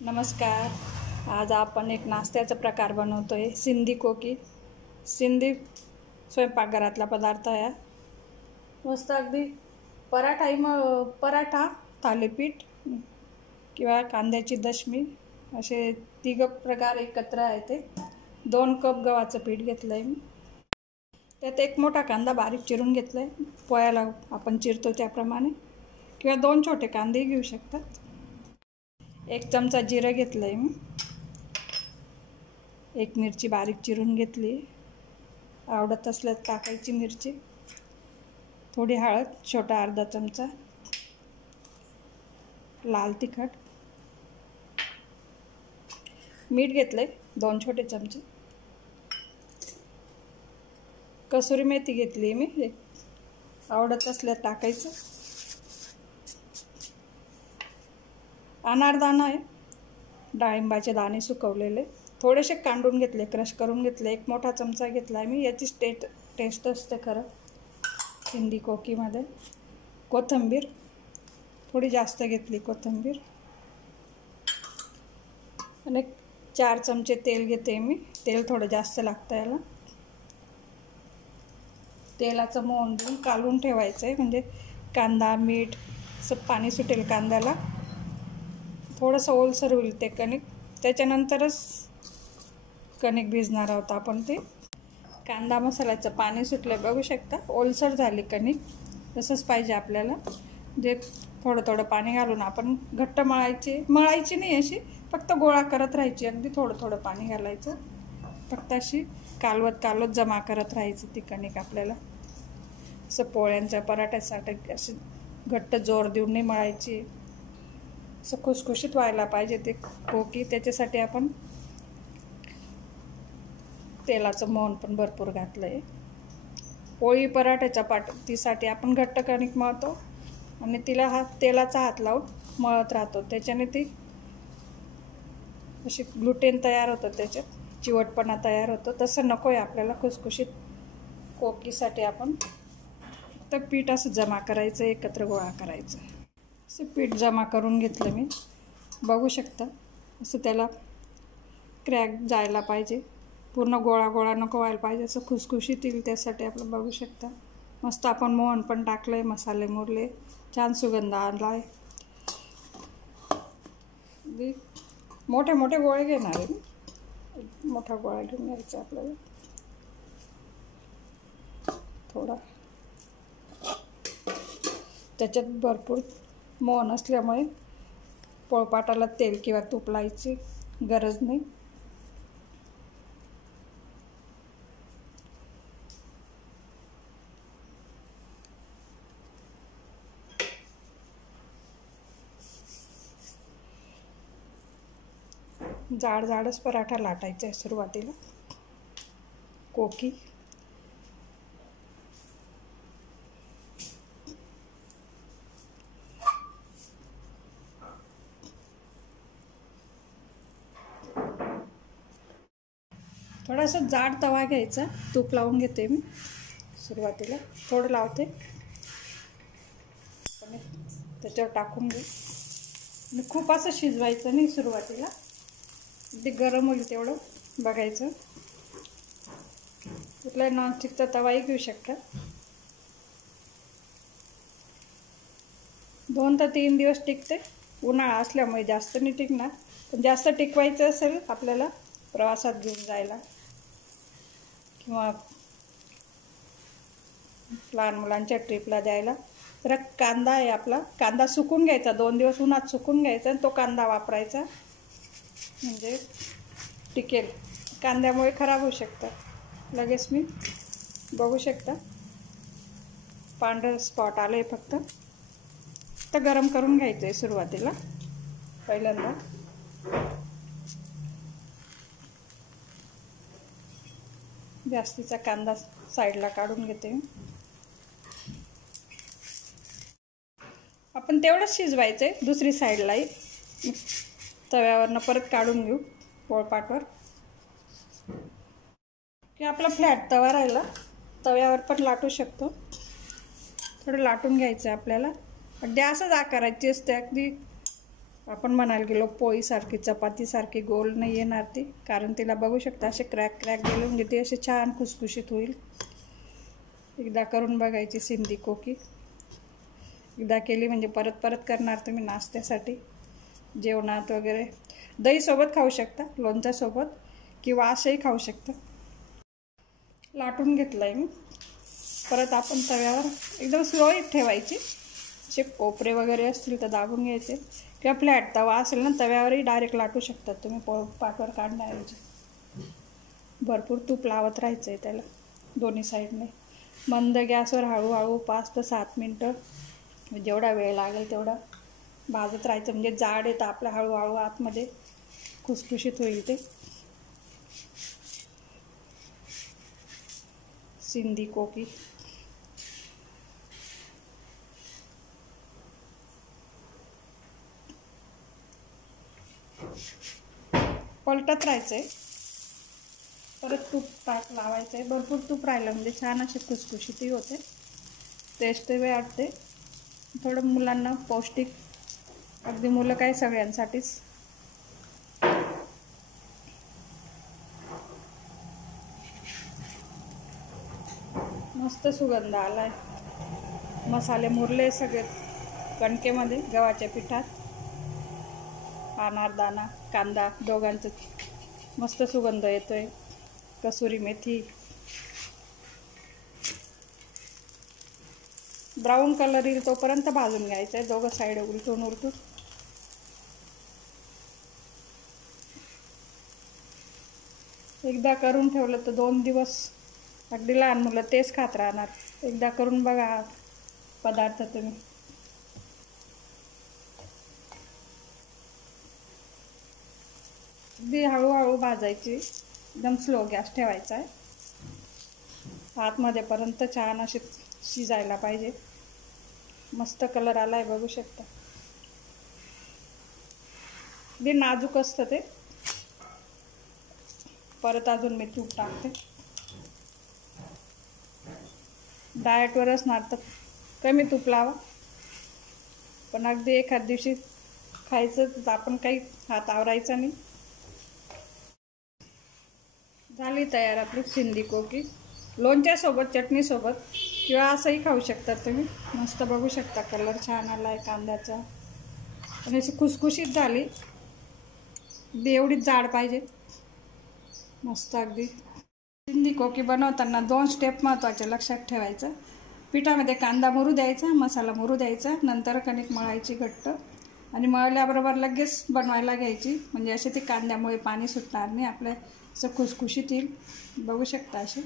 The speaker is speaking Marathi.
नमस्कार. आज आपण एक नाश्त्याचा प्रकार बनवतोय, सिंधी कोकी. सिंधी स्वयंपाकघरातला पदार्थ आहे. मस्त अगदी पराठा, थालीपीठ किंवा कांद्याची दशमी असे तिघ प्रकार एकत्र आहे. ते 2 कप गव्हाचं पीठ घेतलं आहे मी. त्यात एक मोठा कांदा बारीक चिरून घेतला आहे, पोळ्याला आपण चिरतो त्याप्रमाणे, किंवा 2 छोटे कांदेही घेऊ शकतात. 1 चमचा जिरं घेतलं आहे मी. 1 मिरची बारीक चिरून घेतली, आवडत असल्यास टाकायची मिरची. थोडी हळद, छोटा अर्धा चमचा. लाल तिखट. मीठ घेतलंय 2 छोटे चमचे. कसुरी मेथी घेतली मी, आवडत असल्यास टाकायचं. अनारदाना आहे, डाळिंबाचे दाणे सुकवलेले, थोडेसे कांडून घेतले, क्रश करून घेतले. 1 मोठा चमचा घेतला आहे मी. याची टेस्ट असते खरं सिंधी कोकीमध्ये. कोथिंबीर थोडी जास्त घेतली कोथिंबीर. आणि 4 चमचे तेल घेते मी. तेल थोडं जास्त लागतं याला. तेलाचं मोहन देऊन कालून ठेवायचं आहे, म्हणजे कांदा मीठ असं पाणी सुटेल कांद्याला. थोडंसं ओलसर होईल ते कणिक, त्याच्यानंतरच कणिक भिजणार आहोत आपण. ते कांदा मसाल्याचं पाणी सुटलं, बघू शकता. ओलसर झाली कणिक, तसंच पाहिजे आपल्याला. जे थोडं पाणी घालून आपण घट्ट मळायची नाही, अशी फक्त गोळा करत राहायची. अगदी थोडं पाणी घालायचं, फक्त अशी कालवत जमा करत राहायचं ती कणिक आपल्याला. असं पोळ्यांच्या पराठ्यासाठी अशी घट्ट जोर देऊन नाही मळायची. असं खुसखुशीत व्हायला पाहिजे ते कोकी. त्याच्यासाठी आपण तेलाचं मोहन पण भरपूर घातलं आहे. पोळी पराठ्याच्या पातीसाठी आपण घट्ट कणिक मळतो आणि तिला तेलाचा हात लावून मळत राहतो. त्याच्याने ती अशी ग्लुटेन तयार होतं, त्याच्यात चिवटपणा तयार होतो. तसं नको आहे आपल्याला. खुसखुशीत कोकीसाठी आपण तर पीठ असं जमा करायचं, एकत्र गोळा करायचं. असं पीठ जमा करून घेतलं मी, बघू शकता. असं त्याला क्रॅक जायला पाहिजे, पूर्ण गोळा नको व्हायला पाहिजे. असं खुसखुशीत येईल त्यासाठी आपलं बघू शकता. मस्त आपण मोहन पण टाकलं आहे, मसाले मुरले, छान सुगंध आला आहे. मोठे गोळे घेणार आहे. मोठा गोळा घेऊन घ्यायचा आपल्याला. थोडा त्याच्यात भरपूर मोहन असल्यामुळे पोळपाटाला तेल किंवा तूप लावायची गरज नाही. जाडच पराठा लाटायचा आहे सुरुवातीला. कोकी थोडासा जाड तवा घ्यायचा, तूप लावून घेते मी सुरुवातीला. थोडं लावते आणि त्याच्यावर टाकून घेऊ. आणि खूप असं शिजवायचं नाही सुरुवातीला, ते गरम होईल तेवढं बघायचं. कुठला नॉनस्टिकचा तवाही घेऊ शकता. 2 ते 3 दिवस टिकते. उन्हाळा असल्यामुळे जास्त नाही टिकणार, पण जास्त टिकवायचं असेल आपल्याला प्रवासात घेऊन जायला किंवा लहान मुलांच्या ट्रिपला द्यायला, तर कांदा आहे आपला. कांदा सुकून घ्यायचा, 2 दिवस उन्हात सुकून घ्यायचा आणि तो कांदा वापरायचा, म्हणजे टिकेल. कांद्यामुळे खराब होऊ शकतात लगेच. मी बघू शकता पांढरं स्पॉट आले फक्त. तर गरम करून घ्यायचं आहे सुरुवातीला पहिल्यांदा. जास्तीचा कांदा साईडला काढून घेते. आपण तेवढंच शिजवायचं आहे. दुसरी साईडलाही तव्यावरनं परत काढून घेऊ पोळपाटवर. किंवा आपला फ्लॅट तवा राहिला तव्यावर पण लाटू शकतो. थोडं लाटून घ्यायचं आपल्याला. अगदी असंच आकाराची असते, अगदी आपण म्हणायला गेलो पोळीसारखी चपातीसारखी गोल नाही येणार ती, कारण तिला बघू शकता असे क्रॅक गेले म्हणजे ती अशी छान खुसखुशीत होईल. एकदा करून बघायची सिंधी कोकी. एकदा केली म्हणजे परत परत करणार तुम्ही नाश्त्यासाठी, जेवणात वगैरे. दहीसोबत खाऊ शकता, लोणच्यासोबत, किंवा असंही खाऊ शकता. लाटून घेतलं आहे मी. परत आपण तव्यावर एकदम स्लो ठेवायची. असे कोपरे वगैरे असतील तर दाबून घ्यायचे, किंवा फ्लॅट तवा असेल ना तव्यावरही डायरेक्ट लाटू शकतात तुम्ही पाटावर काढण्याऐवजी. भरपूर तूप लावत राहायचं आहे त्याला दोन्ही साईडने. मंद गॅसवर हळूहळू 5 ते 7 मिनटं, जेवढा वेळ लागेल तेवढा भाजत राहायचं. म्हणजे जाड येतं आपल्या हळूहळू आतमध्ये खुसखुशीत होईल ते. सिंधी कोकी. पलटत राहायचंय, परत तूप लावायचंय. भरपूर तूप राहिलं म्हणजे छान असे खुसखुशीतही होते, टेस्टही वाटते. थोडं मुलांना पौष्टिक, अगदी मुलं काय सगळ्यांसाठीच. मस्त सुगंध आलाय. मसाले मुरले सगळे कणकेमध्ये, गव्हाच्या पिठात. अनारदाणा, कांदा दोघांचं मस्त सुगंध येतोय. कसुरी मेथी. ब्राऊन कलर येईल तोपर्यंत भाजून घ्यायचं आहे, दोघं साईड उलटून. एकदा करून ठेवलं तर 2 दिवस अगदी लहान मुलं तेच खात राहणार. एकदा करून बघा हा पदार्थ तुम्ही. अगदी हळूहळू भाजायची, एकदम स्लो गॅस ठेवायचा आहे. आतमध्ये पर्यंत छान असे शिजायला पाहिजे. मस्त कलर आलाय बघू शकता. अगदी नाजूक असतं ते. परत अजून मी तूप टाकते. डाएटवर असणार तर कमी तूप लावा, पण अगदी एखाद दिवशी खायचं तर आपण काही हात आवरायचा नाही. झाली तयार आपली सिंधी कोकी. लोणच्यासोबत, चटणीसोबत, किंवा असंही खाऊ शकता तुम्ही. मस्त बघू शकता कलर छान आला आहे कांद्याचा, आणि अशी खुसखुशीत झाली. अगदी एवढीच जाड पाहिजे. मस्त अगदी. सिंधी कोकी बनवताना 2 स्टेप महत्त्वाचे लक्षात ठेवायचं. पिठामध्ये कांदा मुरू द्यायचा, मसाला मुरू द्यायचा, नंतर कणिक मळायची घट्ट, आणि मळल्याबरोबर लगेच बनवायला घ्यायची. म्हणजे असे ते कांद्यामुळे पाणी सुटणार नाही, आपल्या असं खुसखुशीत येईल. बघू शकता असे.